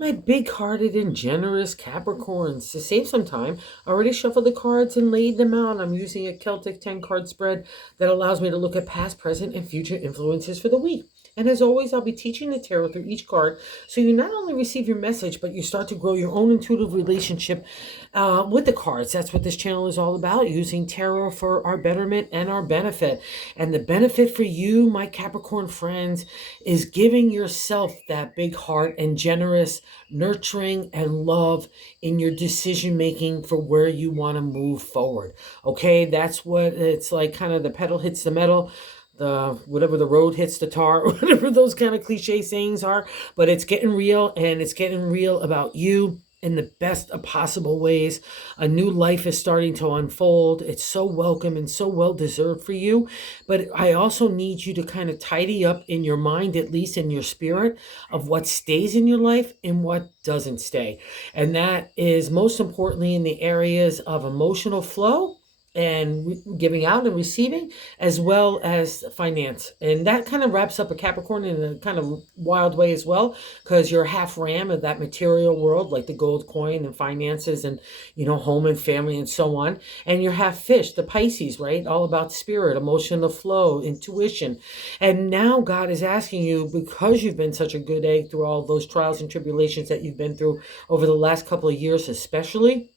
My big-hearted and generous Capricorns, to save some time, I already shuffled the cards and laid them out. I'm using a Celtic 10-card spread that allows me to look at past, present, and future influences for the week. And as always, I'll be teaching the tarot through each card, so you not only receive your message, but you start to grow your own intuitive relationship with the cards. That's what this channel is all about, using tarot for our betterment and our benefit. And the benefit for you, my Capricorn friends, is giving yourself that big heart and generous nurturing and love in your decision making for where you want to move forward. Okay, that's what it's like, kind of the pedal hits the metal, the whatever, the road hits the tar, whatever those kind of cliche sayings are. But it's getting real, and it's getting real about you in the best of possible ways. A new life is starting to unfold. It's so welcome and so well deserved for you. But I also need you to kind of tidy up in your mind, at least in your spirit, of what stays in your life and what doesn't stay. And that is most importantly in the areas of emotional flow and giving out and receiving, as well as finance. And that kind of wraps up a Capricorn in a kind of wild way as well, because you're half ram of that material world, like the gold coin and finances and, home and family and so on. And you're half fish, the Pisces, right? All about spirit, emotional flow, intuition. And now God is asking you, because you've been such a good egg through all those trials and tribulations that you've been through over the last couple of years, especially,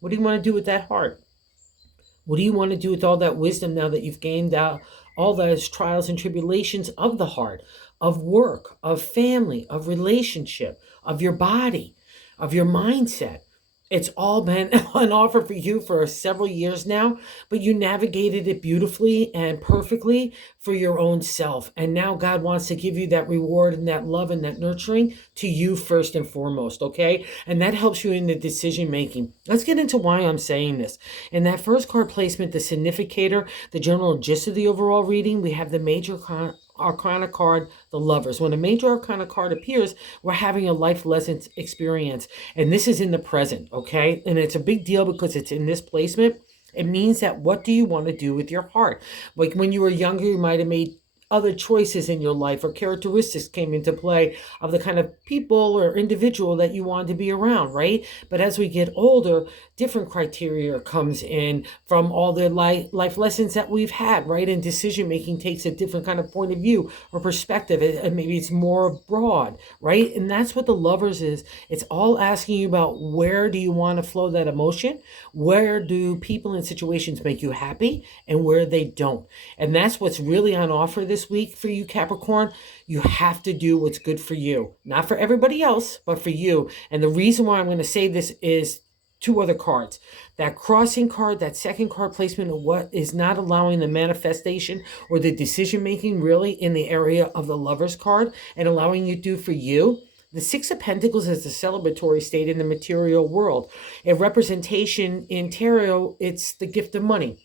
what do you want to do with that heart? What do you want to do with all that wisdom now that you've gained out all those trials and tribulations of the heart, of work, of family, of relationship, of your body, of your mindset? It's all been on offer for you for several years now, but you navigated it beautifully and perfectly for your own self. And now God wants to give you that reward and that love and that nurturing to you first and foremost, okay? And that helps you in the decision making. Let's get into why I'm saying this. In that first card placement, the significator, the general gist of the overall reading, we have the major Arcana card, the Lovers. When a major Arcana card appears, we're having a life lesson experience. And this is in the present, okay? And it's a big deal because it's in this placement. It means that what do you want to do with your heart? Like when you were younger, you might have made other choices in your life, or characteristics came into play of the kind of people or individual that you wanted to be around, right? But as we get older, different criteria comes in from all the life lessons that we've had, right? And decision making takes a different kind of point of view or perspective, and maybe it's more broad, right? And that's what the Lovers is. It's all asking you about, where do you want to flow that emotion? Where do people and situations make you happy, and where they don't? And that's what's really on offer this week for you, Capricorn. You have to do what's good for you, not for everybody else, but for you. And the reason why I'm going to say this is two other cards. That crossing card, that second card placement of what is not allowing the manifestation or the decision making really in the area of the Lovers card, and allowing you to do for you. The Six of Pentacles is the celebratory state in the material world. A representation in tarot, it's the gift of money.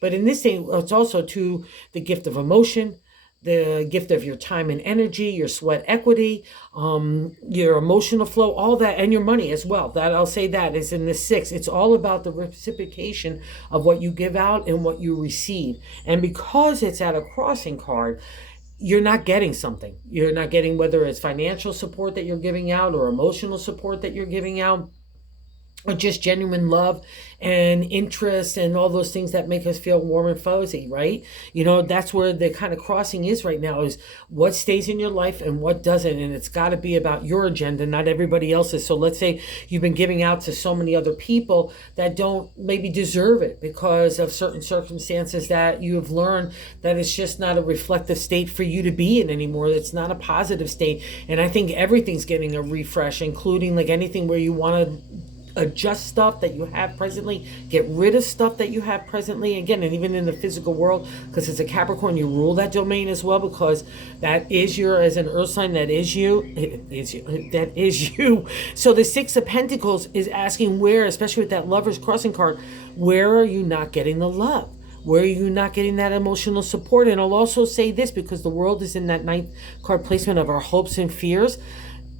But in this thing, it's also to the gift of emotion, the gift of your time and energy, your sweat equity, your emotional flow, all that, and your money as well. That, I'll say, that is in the six. It's all about the reciprocation of what you give out and what you receive. And because it's at a crossing card, you're not getting something. You're not getting, whether it's financial support that you're giving out or emotional support that you're giving out, or just genuine love and interest and all those things that make us feel warm and fuzzy, right? That's where the kind of crossing is right now, is what stays in your life and what doesn't. And it's got to be about your agenda, not everybody else's. So let's say you've been giving out to so many other people that don't maybe deserve it because of certain circumstances that you have learned that it's just not a reflective state for you to be in anymore. It's not a positive state. And I think everything's getting a refresh, including like anything where you want to adjust stuff that you have presently, get rid of stuff that you have presently, again, and even in the physical world, because it's a Capricorn, you rule that domain as well, because that is your, as an earth sign, that is you, that is you. So the Six of Pentacles is asking, where, especially with that Lovers crossing card, where are you not getting the love? Where are you not getting that emotional support? And I'll also say this, because the world is in that ninth card placement of our hopes and fears.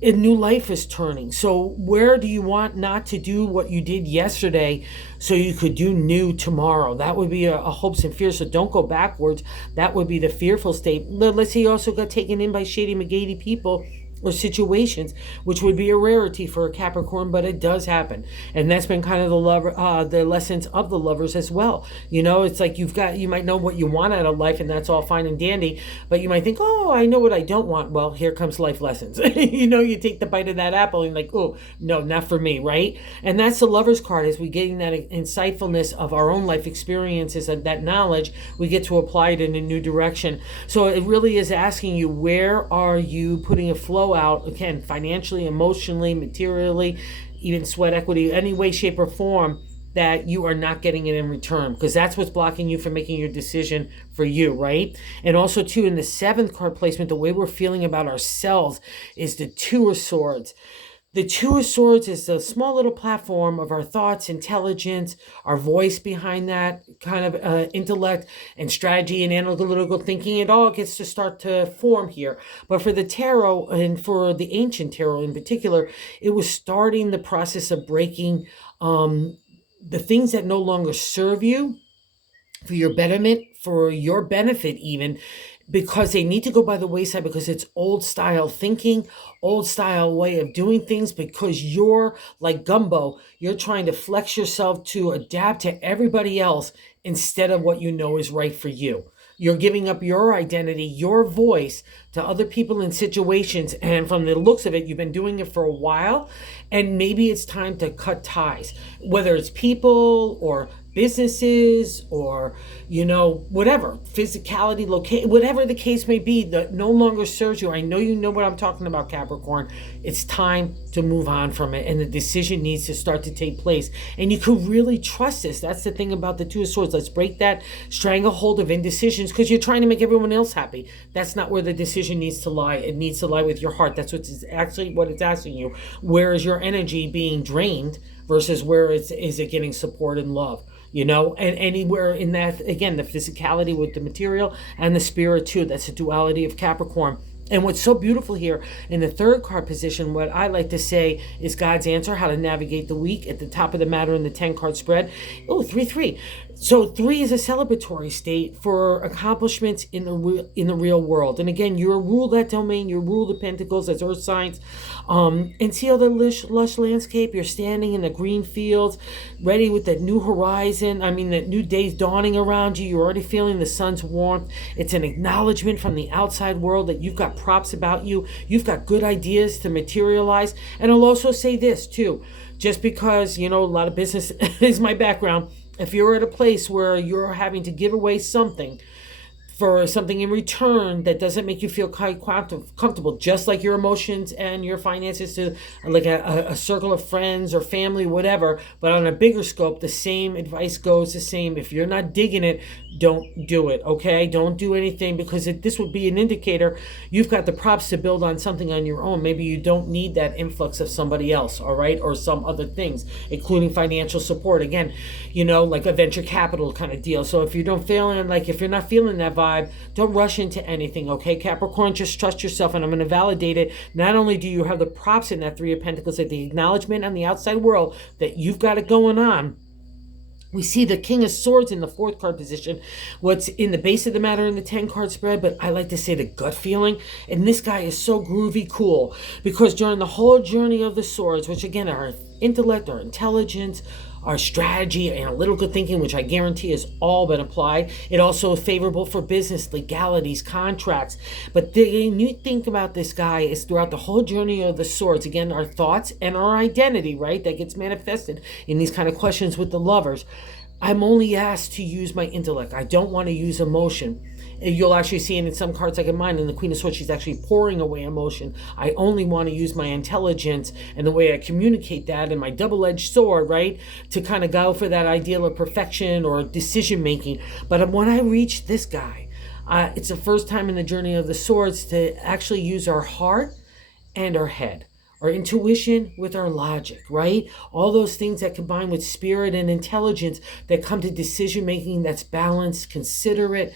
A new life is turning. So where do you want not to do what you did yesterday so you could do new tomorrow? That would be a hopes and fears. So don't go backwards. That would be the fearful state. Let's say you also got taken in by shady McGady people or situations, which would be a rarity for a Capricorn, but it does happen. And that's been kind of the lessons of the lovers as well. It's like you might know what you want out of life, and that's all fine and dandy, but you might think, oh, I know what I don't want. Well, here comes life lessons. You take the bite of that apple and like, oh, no, not for me, right? And that's the lover's card. As we getting that insightfulness of our own life experiences and that knowledge, we get to apply it in a new direction. So it really is asking you, where are you putting a flow out, again, financially, emotionally, materially, even sweat equity, any way, shape, or form, that you are not getting it in return, because that's what's blocking you from making your decision for you, right? And also, too, in the 7th card placement, the way we're feeling about ourselves is the 2 of Swords. The 2 of Swords is the small little platform of our thoughts, intelligence, our voice behind that kind of intellect and strategy and analytical thinking. It all gets to start to form here. But for the tarot, and for the ancient tarot in particular, it was starting the process of breaking the things that no longer serve you for your betterment, for your benefit even, because they need to go by the wayside, because it's old style thinking, old style way of doing things, because you're like gumbo. You're trying to flex yourself to adapt to everybody else instead of what you know is right for you. You're giving up your identity, your voice to other people and situations. And from the looks of it, you've been doing it for a while. And maybe it's time to cut ties, whether it's people or businesses or, whatever, physicality, location, whatever the case may be, that no longer serves you. I know you know what I'm talking about, Capricorn. It's time to move on from it, and the decision needs to start to take place. And you can really trust this. That's the thing about the 2 of Swords. Let's break that stranglehold of indecisions, because you're trying to make everyone else happy. That's not where the decision needs to lie. It needs to lie with your heart. That's what it's asking you. Where is your energy being drained versus where is it getting support and love? And anywhere in that, again, the physicality with the material and the spirit too. That's the duality of Capricorn. And what's so beautiful here in the 3rd card position, what I like to say is God's answer, how to navigate the week, at the top of the matter in the 10-card spread. Oh, 3-3. So 3 is a celebratory state for accomplishments in the real world. And again, you rule that domain, you rule the pentacles as earth signs. And see all the lush landscape. You're standing in the green fields, ready with that new horizon. That new day's dawning around you. You're already feeling the sun's warmth. It's an acknowledgement from the outside world that you've got props about you. You've got good ideas to materialize. And I'll also say this too, just because, a lot of business is my background. If you're at a place where you're having to give away something for something in return that doesn't make you feel quite comfortable, just like your emotions and your finances to like a circle of friends or family, whatever, but on a bigger scope, the same advice goes the same. If you're not digging it, don't do it, okay? Don't do anything, because this would be an indicator you've got the props to build on something on your own. Maybe you don't need that influx of somebody else, all right? Or some other things, including financial support. Again, like a venture capital kind of deal. So if you're not feeling that vibe, don't rush into anything, okay? Capricorn, just trust yourself, and I'm going to validate it. Not only do you have the props in that 3 of Pentacles, like the acknowledgement on the outside world that you've got it going on, we see the King of Swords in the 4th card position, what's in the base of the matter in the 10-card spread, but I like to say the gut feeling. And this guy is so groovy cool, because during the whole journey of the swords, which again are our intellect, our intelligence, our strategy, analytical thinking, which I guarantee has all been applied. It also is favorable for business, legalities, contracts. But the neat thing about this guy is throughout the whole journey of the swords, again, our thoughts and our identity, right? That gets manifested in these kind of questions with the lovers. I'm only asked to use my intellect. I don't want to use emotion. You'll actually see it in some cards like in mine, in the Queen of Swords, she's actually pouring away emotion. I only want to use my intelligence and the way I communicate that, and my double-edged sword, right, to kind of go for that ideal of perfection or decision making. But when I reach this guy, it's the first time in the journey of the swords to actually use our heart and our head. Our intuition with our logic, right? All those things that combine with spirit and intelligence that come to decision making that's balanced, considerate,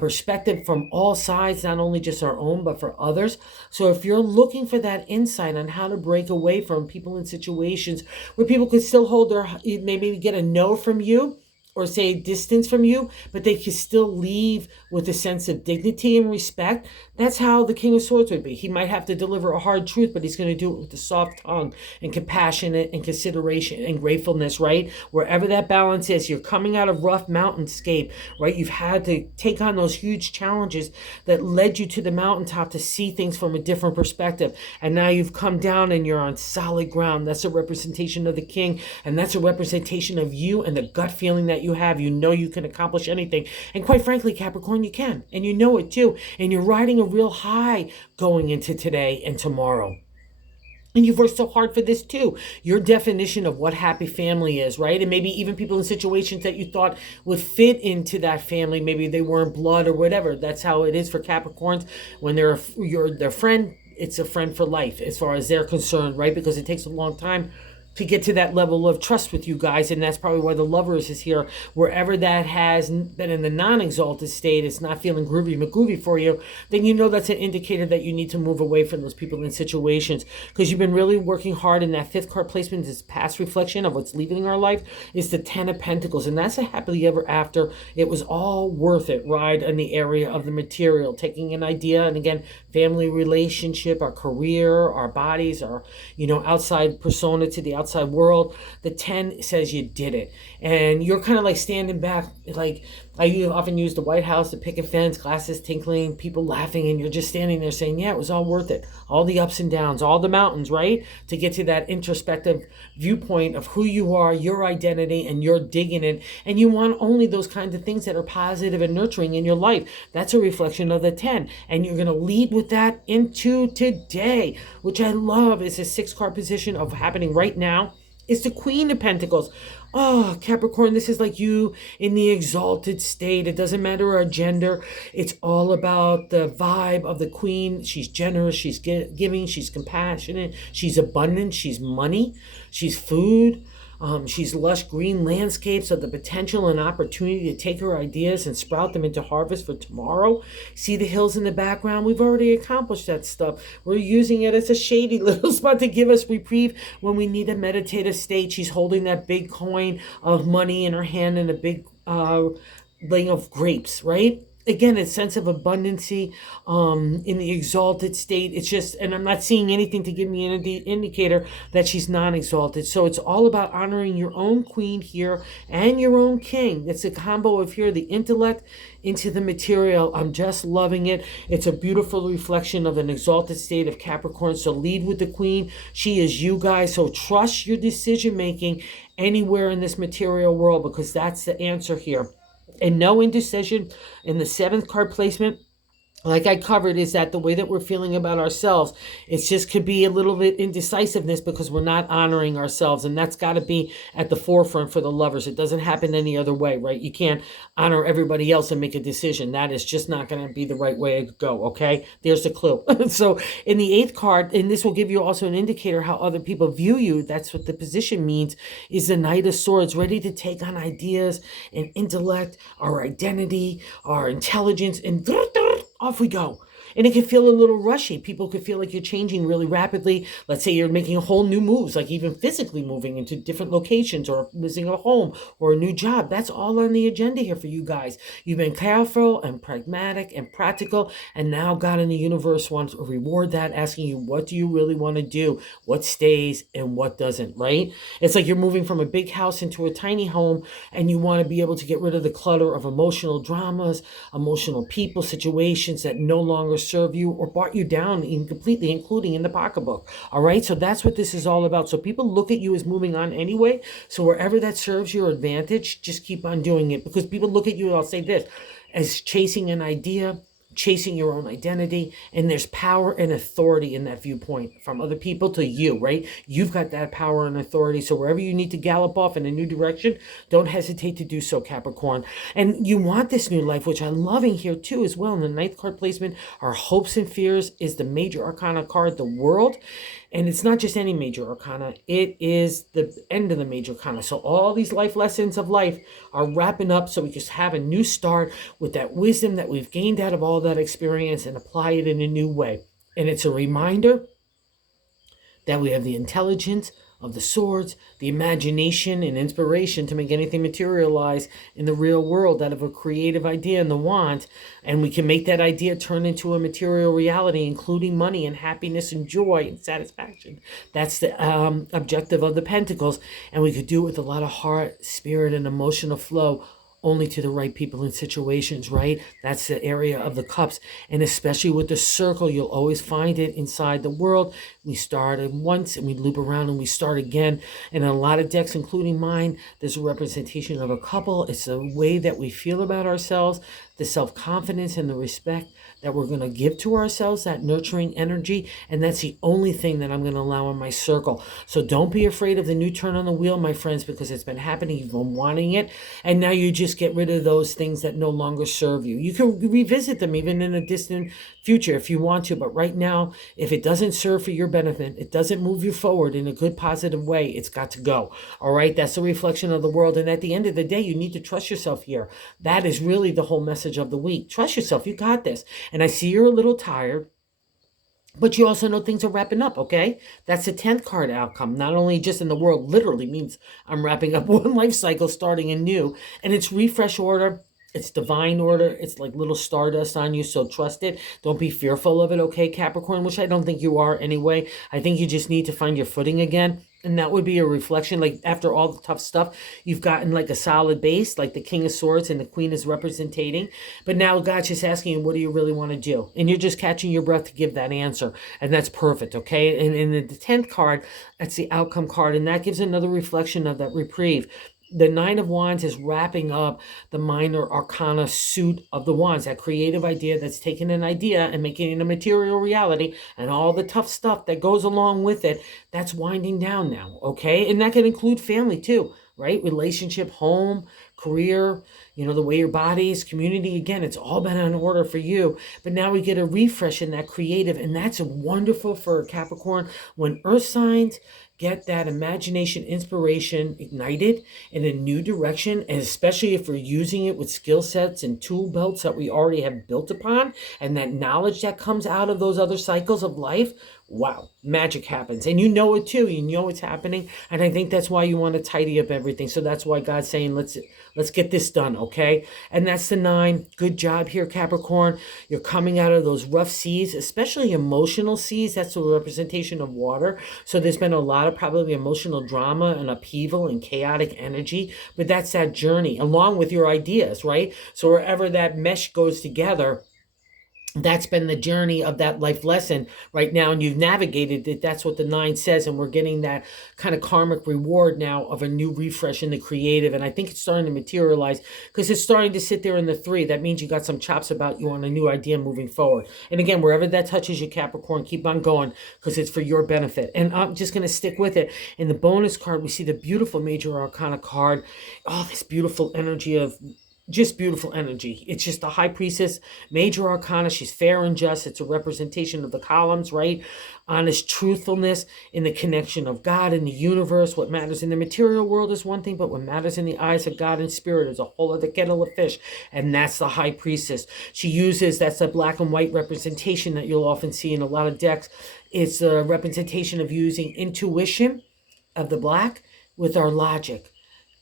perspective from all sides, not only just our own, but for others. So if you're looking for that insight on how to break away from people in situations where people could still hold maybe get a no from you, or say distance from you, but they can still leave with a sense of dignity and respect. That's how the King of Swords would be. He might have to deliver a hard truth, but he's going to do it with a soft tongue and compassionate and consideration and gratefulness, right? Wherever that balance is, you're coming out of rough mountainscape, right? You've had to take on those huge challenges that led you to the mountaintop to see things from a different perspective. And now you've come down and you're on solid ground. That's a representation of the king, and that's a representation of you and the gut feeling that you have. You know you can accomplish anything. And quite frankly, Capricorn, you can. And you know it too. And you're riding a real high going into today and tomorrow. And you've worked so hard for this too. Your definition of what happy family is, right? And maybe even people in situations that you thought would fit into that family, maybe they weren't blood or whatever. That's how it is for Capricorns. When they're their friend, it's a friend for life as far as they're concerned, right? Because it takes a long time to get to that level of trust with you guys. And that's probably why the Lovers is here. Wherever that has been in the non-exalted state, it's not feeling groovy McGoovy for you, then you know that's an indicator that you need to move away from those people and situations, because you've been really working hard. In that fifth card placement, this past reflection of what's leaving our life is the Ten of Pentacles. And that's a happily ever after. It was all worth it, right? In the area of the material, taking an idea, and again, family relationship, our career, our bodies, our, outside persona to the outside world. The 10 says you did it. And you're kind of like standing back, like I often use the White House, the picket fence, glasses tinkling, people laughing, and you're just standing there saying, yeah, it was all worth it. All the ups and downs, all the mountains, right? To get to that introspective viewpoint of who you are, your identity, and you're digging it. And you want only those kinds of things that are positive and nurturing in your life. That's a reflection of the 10. And you're going to lead with that into today, which I love. Is a 6-card position of happening right now. It's the Queen of Pentacles. Oh, Capricorn, this is like you in the exalted state. It doesn't matter our gender. It's all about the vibe of the Queen. She's generous. She's giving. She's compassionate. She's abundant. She's money. She's food. She's lush green landscapes of the potential and opportunity to take her ideas and sprout them into harvest for tomorrow. See the hills in the background? We've already accomplished that stuff. We're using it as a shady little spot to give us reprieve when we need a meditative state. She's holding that big coin of money in her hand and a big laying of grapes, right? Again, a sense of abundancy in the exalted state. It's just, and I'm not seeing anything to give me an indicator that she's non-exalted. So it's all about honoring your own queen here and your own king. It's a combo of here, the intellect into the material. I'm just loving it. It's a beautiful reflection of an exalted state of Capricorn. So lead with the queen. She is you guys. So trust your decision making anywhere in this material world, because that's the answer here. And no indecision in the 7th card placement, like I covered, is that the way that we're feeling about ourselves, it just could be a little bit indecisiveness because we're not honoring ourselves. And that's got to be at the forefront for the Lovers. It doesn't happen any other way, right? You can't honor everybody else and make a decision. That is just not going to be the right way to go, okay? There's the clue. So in the 8th card, and this will give you also an indicator how other people view you, that's what the position means, is the Knight of Swords, ready to take on ideas and intellect, our identity, our intelligence, and off we go. And it can feel a little rushy. People could feel like you're changing really rapidly. Let's say you're making a whole new moves, like even physically moving into different locations or visiting a home or a new job. That's all on the agenda here for you guys. You've been careful and pragmatic and practical, and now God in the universe wants to reward that, asking you, what do you really want to do? What stays and what doesn't, right? It's like you're moving from a big house into a tiny home, and you want to be able to get rid of the clutter of emotional dramas, emotional people, situations that no longer serve you or brought you down completely, including in the pocketbook. All right, so that's what this is all about. So people look at you as moving on anyway. So wherever that serves your advantage, just keep on doing it, because people look at you, and I'll say this, as chasing an idea, chasing your own identity, and there's power and authority in that viewpoint from other people to you, right? You've got that power and authority. So wherever you need to gallop off in a new direction, don't hesitate to do so, Capricorn. And you want this new life, which I'm loving here too as well. In the 9th card placement, our hopes and fears is the major arcana card, the World. And it's not just any major arcana, it is the end of the major arcana. So all these life lessons of life are wrapping up, so we just have a new start with that wisdom that we've gained out of all that experience and apply it in a new way. And it's a reminder that we have the intelligence of the swords, the imagination and inspiration to make anything materialize in the real world out of a creative idea in the wand. And we can make that idea turn into a material reality, including money and happiness and joy and satisfaction. That's the objective of the pentacles. And we could do it with a lot of heart, spirit, and emotional flow, only to the right people and situations, right? That's the area of the cups. And especially with the circle, you'll always find it inside the world. We started once and we loop around and we start again. And in a lot of decks, including mine, there's a representation of a couple. It's the way that we feel about ourselves, the self-confidence and the respect that we're going to give to ourselves, that nurturing energy. And that's the only thing that I'm going to allow in my circle. So don't be afraid of the new turn on the wheel, my friends, because it's been happening. You've been wanting it. And now you just get rid of those things that no longer serve you. You can revisit them even in a distant future if you want to. But right now, if it doesn't serve for your benefit, it doesn't move you forward in a good, positive way, it's got to go. All right? That's a reflection of the world. And at the end of the day, you need to trust yourself here. That is really the whole message of the week. Trust yourself. You got this. And I see you're a little tired, but you also know things are wrapping up, okay? That's the 10th card outcome. Not only just in the world, literally means I'm wrapping up one life cycle, starting a new. And it's refresh order. It's divine order. It's like little stardust on you, so trust it. Don't be fearful of it, okay, Capricorn? Which I don't think you are anyway. I think you just need to find your footing again. And that would be a reflection, like after all the tough stuff, you've gotten like a solid base, like the King of Swords and the Queen is representing. But now God's just asking you, what do you really want to do? And you're just catching your breath to give that answer. And that's perfect, okay? And in the 10th card, that's the outcome card. And that gives another reflection of that reprieve. The Nine of Wands is wrapping up the minor arcana suit of the wands, that creative idea that's taking an idea and making it a material reality, and all the tough stuff that goes along with it, that's winding down now, okay? And that can include family too, right? Relationship, home, career, you know, the way your body's, community, again, it's all been in order for you. But now we get a refresh in that creative, and that's wonderful for Capricorn. When earth signs get that imagination, inspiration ignited in a new direction, and especially if we're using it with skill sets and tool belts that we already have built upon, and that knowledge that comes out of those other cycles of life, wow, magic happens. And you know it too. You know it's happening. And I think that's why you want to tidy up everything. So that's why God's saying, let's get this done, okay? And that's the 9. Good job here, Capricorn. You're coming out of those rough seas, especially emotional seas. That's a representation of water. So there's been a lot of probably emotional drama and upheaval and chaotic energy. But that's that journey along with your ideas, right? So wherever that mesh goes together, that's been the journey of that life lesson right now, and you've navigated it. That's what the 9 says, and we're getting that kind of karmic reward now of a new refresh in the creative. And I think it's starting to materialize because it's starting to sit there in the 3. That means you got some chops about you on a new idea moving forward. And again, wherever that touches you, Capricorn, keep on going because it's for your benefit. And I'm just going to stick with it. In the bonus card, we see the beautiful Major Arcana card. Oh, this beautiful energy of just beautiful energy. It's just the High Priestess, Major Arcana. She's fair and just. It's a representation of the columns, right? Honest truthfulness in the connection of God and the universe. What matters in the material world is one thing, but what matters in the eyes of God and spirit is a whole other kettle of fish. And that's the High Priestess. She uses, that's a black and white representation that you'll often see in a lot of decks. It's a representation of using intuition of the black with our logic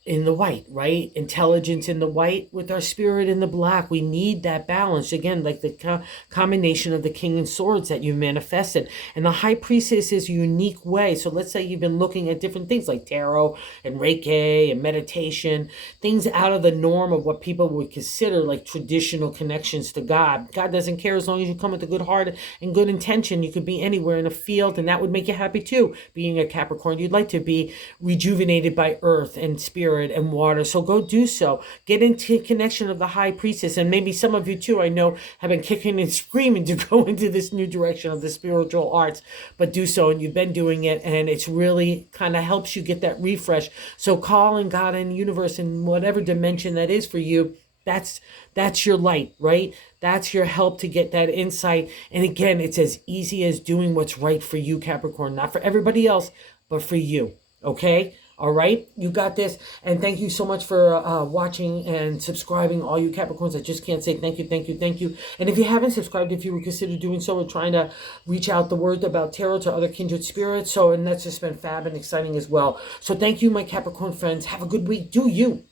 in the white, right? Intelligence in the white with our spirit in the black. We need that balance. Again, like the combination of the King and Swords that you manifested. And the High Priestess is a unique way. So let's say you've been looking at different things like tarot and Reiki and meditation, things out of the norm of what people would consider like traditional connections to God. God doesn't care as long as you come with a good heart and good intention. You could be anywhere in a field and that would make you happy too. Being a Capricorn, you'd like to be rejuvenated by earth and spirit and water. So go do so. Get into connection of the High Priestess. And maybe some of you too, I know, have been kicking and screaming to go into this new direction of the spiritual arts, but do so. And you've been doing it. And it's really kind of helps you get that refresh. So call in God and universe in whatever dimension that is for you. That's your light, right? That's your help to get that insight. And again, it's as easy as doing what's right for you, Capricorn. Not for everybody else, but for you. Okay? All right, you got this. And thank you so much for watching and subscribing, all you Capricorns. I just can't say thank you, thank you, thank you. And if you haven't subscribed, if you would consider doing so, we're trying to reach out the word about tarot to other kindred spirits. So, and that's just been fab and exciting as well. So thank you, my Capricorn friends. Have a good week. Do you.